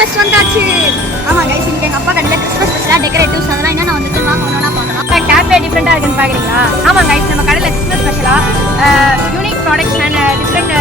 Christmas வந்தாச்சு. ஆமா guys, இன்னைக்கு எங்க அப்பா கடையில் கிறிஸ்மஸ் ஸ்பெஷலாக டெக்கரேட்டிவ்ஸ் அதெல்லாம் என்னென்ன வந்துட்டு வாங்க ஒன்றா பார்க்கலாம். கேப்பே டிஃப்ரெண்ட்டாக இருக்குன்னு பார்க்குறீங்களா? ஆமாம் கைஸ், நம்ம கடையில் கிறிஸ்மஸ் ஸ்பெஷலாக யூனிக் ப்ராடக்ட்ஸ் அண்ட் டிஃப்ரெண்ட்